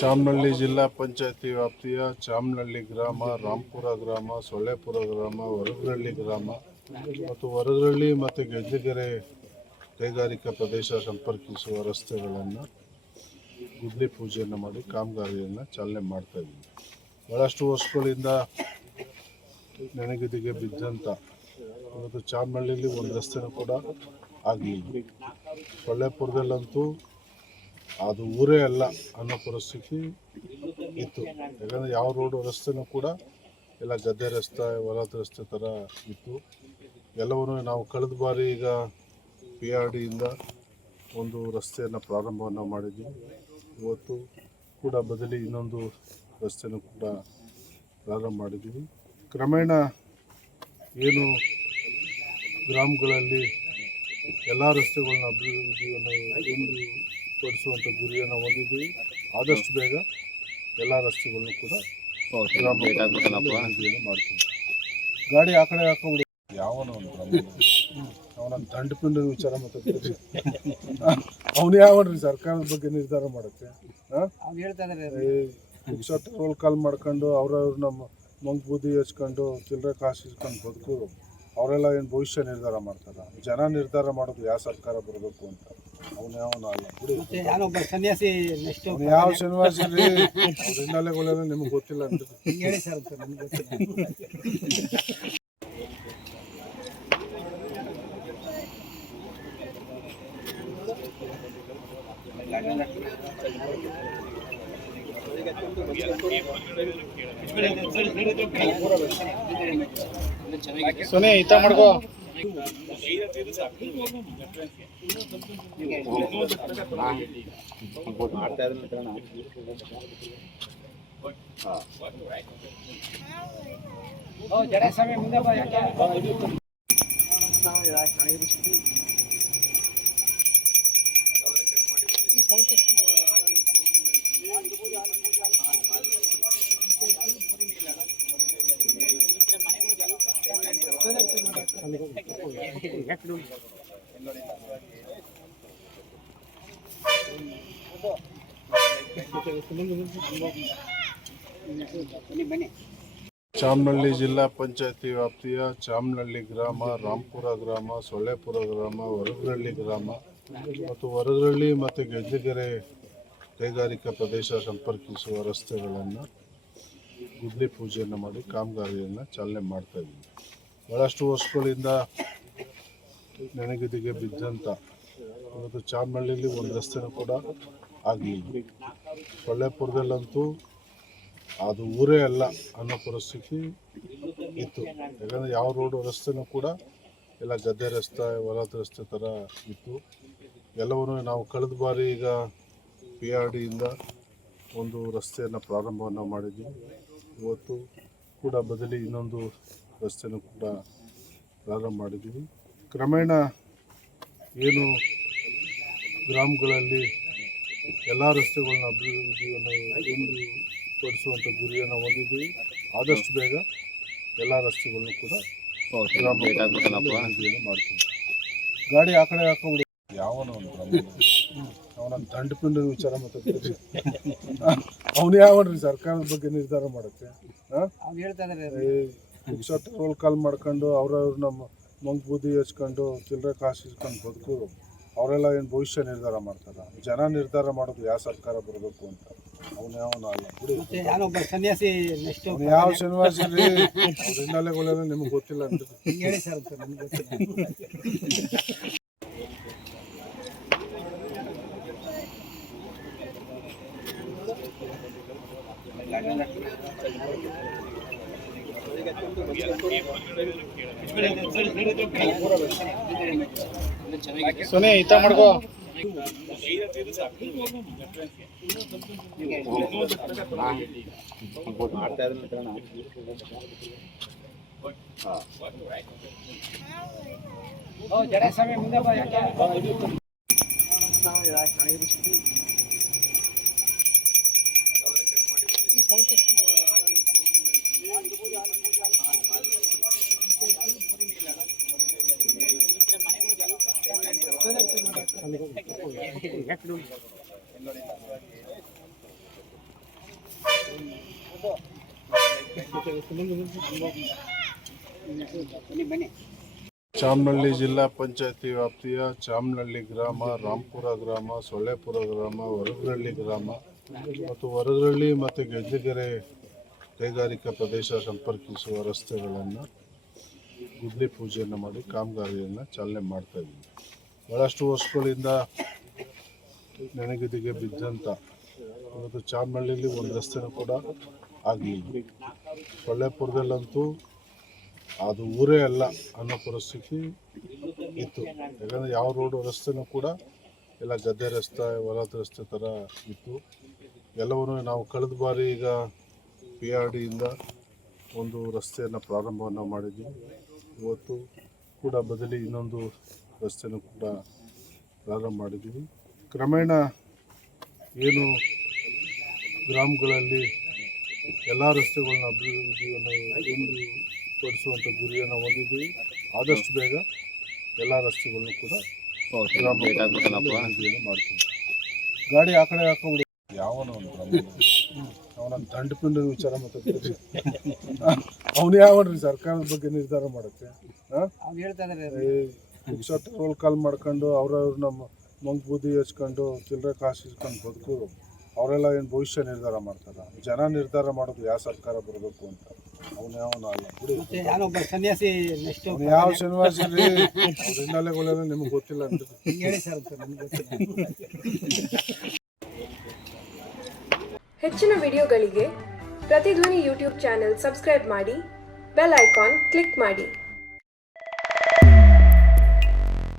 ಚಾಮನಹಳ್ಳಿ ಜಿಲ್ಲಾ ಪಂಚಾಯತಿ ವ್ಯಾಪ್ತಿಯ ಚಾಮನಹಳ್ಳಿ ಗ್ರಾಮ, ರಾಂಪುರ ಗ್ರಾಮ, ಸೊಳ್ಳೆಪುರ ಗ್ರಾಮ, ಹೊರಗರಳ್ಳಿ ಗ್ರಾಮ ಮತ್ತು ಹೊರಗರಳ್ಳಿ ಮತ್ತು ಗೆಜ್ಜೆಗೆರೆ ಕೈಗಾರಿಕಾ ಪ್ರದೇಶ ಸಂಪರ್ಕಿಸುವ ರಸ್ತೆಗಳನ್ನು ಗುದ್ಲಿ ಪೂಜೆಯನ್ನು ಮಾಡಿ ಕಾಮಗಾರಿಯನ್ನು ಚಾಲನೆ ಮಾಡ್ತಾಯಿದ್ದೀವಿ. ಭಾಳಷ್ಟು ವರ್ಷಗಳಿಂದ ನೆನೆಗುದಿಗೆ ಬಿದ್ದಂಥ ಇವತ್ತು ಚಾಮನಹಳ್ಳಿಯಲ್ಲಿ ಒಂದು ರಸ್ತೆನೂ ಕೂಡ ಆಗಲಿಲ್ಲ. ಸೊಳ್ಳೆಪುರದಲ್ಲಂತೂ ಅದು ಊರೇ ಅಲ್ಲ ಅನ್ನೋ ಪರಿಸ್ಥಿತಿ ಇತ್ತು. ಯಾಕಂದರೆ ಯಾವ ರೋಡು ರಸ್ತೆನೂ ಕೂಡ ಎಲ್ಲ ಗದ್ದೆ ರಸ್ತೆ, ಹೊಲದ ರಸ್ತೆ ಥರ ಇತ್ತು. ಎಲ್ಲವನ್ನೂ ನಾವು ಕಳೆದ ಬಾರಿ ಈಗ PRDಯಿಂದ ಒಂದು ರಸ್ತೆಯನ್ನು ಪ್ರಾರಂಭವನ್ನು ಮಾಡಿದ್ವಿ. ಇವತ್ತು ಕೂಡ ಬದಲಿ ಇನ್ನೊಂದು ರಸ್ತೆನೂ ಕೂಡ ಪ್ರಾರಂಭ ಮಾಡಿದ್ದೀವಿ. ಕ್ರಮೇಣ ಏನು ಗ್ರಾಮಗಳಲ್ಲಿ ಎಲ್ಲ ರಸ್ತೆಗಳನ್ನ ಅಭಿವೃದ್ಧಿಯನ್ನು ಪಡಿಸುವಂಥ ಗುರಿಯನ್ನು ಹೊಂದಿದ್ದೀವಿ. ಆದಷ್ಟು ಬೇಗ ಎಲ್ಲ ರಸ್ತೆಗಳನ್ನು ಕೂಡ ಅಭಿವೃದ್ಧಿಯನ್ನು ಮಾಡ್ತೀವಿ. ಗಾಡಿ ಆ ಕಡೆ ಹಾಕೊಂಡು ಯಾವನೋ ಅವನ ದಂಡಪಿಂಡ ವಿಚಾರ ಮಾತಾಡ್ತೀವಿ. ಅವನು ಯಾವನ್ರಿ ಸರ್ಕಾರದ ಬಗ್ಗೆ ನಿರ್ಧಾರ ಮಾಡುತ್ತೆ? ರೋಲ್ ಕಾಲ್ ಮಾಡ್ಕೊಂಡು ಅವ್ರವ್ರು ನಮ್ಮ ಮಂಗ್ ಬೂದಿ ಹಚ್ಕೊಂಡು ಚಿಲ್ಲರೆ ಕಾಸು ಇಸ್ಕೊಂಡು ಬದುಕೋರು ಅವರೆಲ್ಲ ಏನು ಭವಿಷ್ಯ ನಿರ್ಧಾರ ಮಾಡ್ತಾರೆ? ಜನ ನಿರ್ಧಾರ ಮಾಡೋದು ಯಾವ ಸರ್ಕಾರ ಬರಬೇಕು ಅಂತ. ಅವನು ಯಾವನ ಅಲ್ಲ ಬಿಡಿ. ಸನ್ಯಾಸಿ ಯಾವ ಶನಿವಾಸಿ ರೀ? ಅವ್ರ ಹಿನ್ನೆಲೆಗಳೆಲ್ಲ ನಿಮ್ಗೆ ಗೊತ್ತಿಲ್ಲ ಅಂತ ಹೇಳಿ ಸರ್ ಅಂತ ನಮ್ಗೆ ಗೊತ್ತಿಲ್ಲ. ಸೊನೆ ಈತ ಮಾಡ್ಕೋ. ಜಡಸ್ವಾಮಿ ಮುಂದೆ ಬಾ. ಚಾಮನಹಳ್ಳಿ ಜಿಲ್ಲಾ ಪಂಚಾಯತಿ ವ್ಯಾಪ್ತಿಯ ಚಾಮನಹಳ್ಳಿ ಗ್ರಾಮ, ರಾಂಪುರ ಗ್ರಾಮ, ಸೊಳ್ಳೆಪುರ ಗ್ರಾಮ, ಹೊರಗರಳ್ಳಿ ಗ್ರಾಮ ಮತ್ತು ಹೊರಗರಳ್ಳಿ ಮತ್ತು ಗೆಜ್ಜೆಗೆರೆ ಕೈಗಾರಿಕಾ ಪ್ರದೇಶ ಸಂಪರ್ಕಿಸುವ ರಸ್ತೆಗಳನ್ನು ಗುದ್ಲಿ ಪೂಜೆಯನ್ನು ಮಾಡಿ ಕಾಮಗಾರಿಯನ್ನು ಚಾಲನೆ ಮಾಡ್ತಾಯಿದ್ದೀವಿ. ಭಾಳಷ್ಟು ವರ್ಷಗಳಿಂದ ನೆನೆಗುದಿಗೆ ಬಿದ್ದಂಥ ಇವತ್ತು ಚಾಮನಹಳ್ಳಿಯಲ್ಲಿ ಒಂದು ರಸ್ತೆನೂ ಕೂಡ ಆಗಲಿಲ್ಲ. ಸೊಳ್ಳೆಪುರದಲ್ಲಂತೂ ಅದು ಊರೇ ಅಲ್ಲ ಅನ್ನೋ ಪರಿಸ್ಥಿತಿ ಇತ್ತು. ಯಾಕಂದರೆ ಯಾವ ರೋಡು ರಸ್ತೆನೂ ಕೂಡ ಎಲ್ಲ ಗದ್ದೆ ರಸ್ತೆ, ಹೊಲದ ರಸ್ತೆ ಥರ ಇತ್ತು. ಎಲ್ಲವನ್ನೂ ನಾವು ಕಳೆದ ಬಾರಿ ಈಗ PRDಯಿಂದ ಒಂದು ರಸ್ತೆಯನ್ನು ಪ್ರಾರಂಭವನ್ನು ಮಾಡಿದ್ವಿ. ಇವತ್ತು ಕೂಡ ಬದಲಿ ಇನ್ನೊಂದು ರಸ್ತೆನೂ ಕೂಡ ಪ್ರಾರಂಭ ಮಾಡಿದ್ದೀವಿ. ಕ್ರಮೇಣ ಏನು ಗ್ರಾಮಗಳಲ್ಲಿ ಎಲ್ಲ ರಸ್ತೆಗಳನ್ನ ಅಭಿವೃದ್ಧಿಯನ್ನು ಪಡಿಸುವಂಥ ಗುರಿಯನ್ನು ಹೊಂದಿದ್ದೀವಿ. ಆದಷ್ಟು ಬೇಗ ಎಲ್ಲ ರಸ್ತೆಗಳನ್ನು ಕೂಡ ಅಭಿವೃದ್ಧಿಯನ್ನು ಮಾಡ್ತೀವಿ. ಗಾಡಿ ಆ ಕಡೆ ಹಾಕೊಂಡು ಯಾವನೋ ಅವನ ದಂಡಪಿಂಡ ವಿಚಾರ ಮಾತಾಡ್ತೀವಿ. ಅವನು ಯಾವನ್ರಿ ಸರ್ಕಾರದ ಬಗ್ಗೆ ನಿರ್ಧಾರ ಮಾಡುತ್ತೆ? ರೋಲ್ ಕಾಲ್ ಮಾಡ್ಕೊಂಡು ಅವ್ರವ್ರು ನಮ್ಮ ಮಂಗ್ ಬೂದಿ ಹಚ್ಕೊಂಡು ಚಿಲ್ಲರೆ ಕಾಸು ಇಸ್ಕೊಂಡು ಬದುಕೋರು ಅವರೆಲ್ಲ ಏನು ಭವಿಷ್ಯ ನಿರ್ಧಾರ ಮಾಡ್ತಾರೆ? ಜನ ನಿರ್ಧಾರ ಮಾಡೋದು ಯಾವ ಸರ್ಕಾರ ಬರಬೇಕು ಅಂತ. ಅವನು ಯಾವನ ಅಲ್ಲ ಬಿಡಿ. ಸನ್ಯಾಸಿ ಯಾವ ಶನಿವಾಸಿ ರೀ? ಅವ್ರ ಹಿನ್ನೆಲೆಗಳೆಲ್ಲ ನಿಮ್ಗೆ ಗೊತ್ತಿಲ್ಲ ಅಂತ ಹೇಳಿ ಸರ್ ಅಂತ ನಮ್ಗೆ ಗೊತ್ತಿಲ್ಲ. ಸೊನೆ ಈತ ಮಾಡ್ಕೋ. ಜಡಸ್ವಾಮಿ ಮುಂದೆ ಬಾ. ಚಾಮನಹಳ್ಳಿ ಜಿಲ್ಲಾ ಪಂಚಾಯತಿ ವ್ಯಾಪ್ತಿಯ ಚಾಮನಹಳ್ಳಿ ಗ್ರಾಮ, ರಾಂಪುರ ಗ್ರಾಮ, ಸೊಳ್ಳೆಪುರ ಗ್ರಾಮ, ಹೊರಗರಳ್ಳಿ ಗ್ರಾಮ ಮತ್ತು ಹೊರಗರಳ್ಳಿ ಮತ್ತು ಗೆಜ್ಜೆಗೆರೆ ಕೈಗಾರಿಕಾ ಪ್ರದೇಶ ಸಂಪರ್ಕಿಸುವ ರಸ್ತೆಗಳನ್ನು ಗುದ್ಲಿ ಪೂಜೆಯನ್ನು ಮಾಡಿ ಕಾಮಗಾರಿಯನ್ನು ಚಾಲನೆ ಮಾಡ್ತಾ ಇದ್ದೀವಿ. ಭಾಳಷ್ಟು ವರ್ಷಗಳಿಂದ ನೆನೆಗುದಿಗೆ ಬಿದ್ದಂಥ ಇವತ್ತು ಚಾಮನಹಳ್ಳಿಯಲ್ಲಿ ಒಂದು ರಸ್ತೆನೂ ಕೂಡ ಆಗಲಿಲ್ಲ. ಸೊಳ್ಳೆಪುರದಲ್ಲಂತೂ ಅದು ಊರೇ ಅಲ್ಲ ಅನ್ನೋ ಪರಿಸ್ಥಿತಿ ಇತ್ತು. ಯಾಕಂದರೆ ಯಾವ ರೋಡು ರಸ್ತೆನೂ ಕೂಡ ಎಲ್ಲ ಗದ್ದೆ ರಸ್ತೆ, ಹೊಲದ ರಸ್ತೆ ಥರ ಇತ್ತು. ಎಲ್ಲವನ್ನೂ ನಾವು ಕಳೆದ ಬಾರಿ ಈಗ PRDಯಿಂದ ಒಂದು ರಸ್ತೆಯನ್ನು ಪ್ರಾರಂಭವನ್ನು ಮಾಡಿದ್ವಿ. ಇವತ್ತು ಕೂಡ ಬದಲಿ ಇನ್ನೊಂದು ರಸ್ತೆನೂ ಕೂಡ ಪ್ರಾರಂಭ ಮಾಡಿದ್ದೀವಿ. ಕ್ರಮೇಣ ಏನು ಗ್ರಾಮಗಳಲ್ಲಿ ಎಲ್ಲ ರಸ್ತೆಗಳನ್ನ ಅಭಿವೃದ್ಧಿಯನ್ನು ಪಡಿಸುವಂಥ ಗುರಿಯನ್ನು ಹೊಂದಿದ್ದೀವಿ. ಆದಷ್ಟು ಬೇಗ ಎಲ್ಲ ರಸ್ತೆಗಳನ್ನು ಕೂಡ ಅಭಿವೃದ್ಧಿಯನ್ನು ಮಾಡ್ತೀವಿ. ಗಾಡಿ ಆ ಕಡೆ ಹಾಕೊಂಡು ಯಾವನೋ ಅವನ ದಂಡಪಿಂಡ ವಿಚಾರ ಮಾತಾಡ್ತೀವಿ. ಅವನು ಯಾವನ್ರಿ ಸರ್ಕಾರದ ಬಗ್ಗೆ ನಿರ್ಧಾರ ಮಾಡುತ್ತೆ? ರೋಲ್ ಕಾಲ್ ಮಾಡ್ಕೊಂಡು ಅವ್ರವ್ರು ನಮ್ಮ ಮಂಗ್ ಬೂದಿ ಹಚ್ಕೊಂಡು ಚಿಲ್ಲರೆ ಕಾಸು ಇಸ್ಕೊಂಡು ಬದುಕೋರು ಅವರೆಲ್ಲ ಏನು ಭವಿಷ್ಯ ನಿರ್ಧಾರ ಮಾಡ್ತಾರ? ಜನ ನಿರ್ಧಾರ ಮಾಡೋದು ಯಾವ ಸರ್ಕಾರ ಬರಬೇಕು ಅಂತ. ಅವನು ಯಾವನ ಅಲ್ಲ ಬಿಡಿ. ಯಾರೊಬ್ಬ ಸನ್ಯಾಸಿ ನೆಕ್ಸ್ಟ್ ಅವ್ನು ಯಾವ ಶನಿವಾಸ ಹಿನ್ನೆಲೆಗಳೆಲ್ಲ ನಿಮ್ಗೆ ಗೊತ್ತಿಲ್ಲ ಅಂತ ಹೇಳಿ ಸರ್ ನಮ್ಗೆ ಗೊತ್ತಿಲ್ಲ. ಹೆಚ್ಚಿನ ವಿಡಿಯೋಗಳಿಗೆ ಪ್ರತಿಧ್ವನಿ ಯೂಟ್ಯೂಬ್ ಚಾನೆಲ್ ಸಬ್ಸ್ಕ್ರೈಬ್ ಮಾಡಿ, ಬೆಲ್ ಐಕಾನ್ ಕ್ಲಿಕ್ ಮಾಡಿ.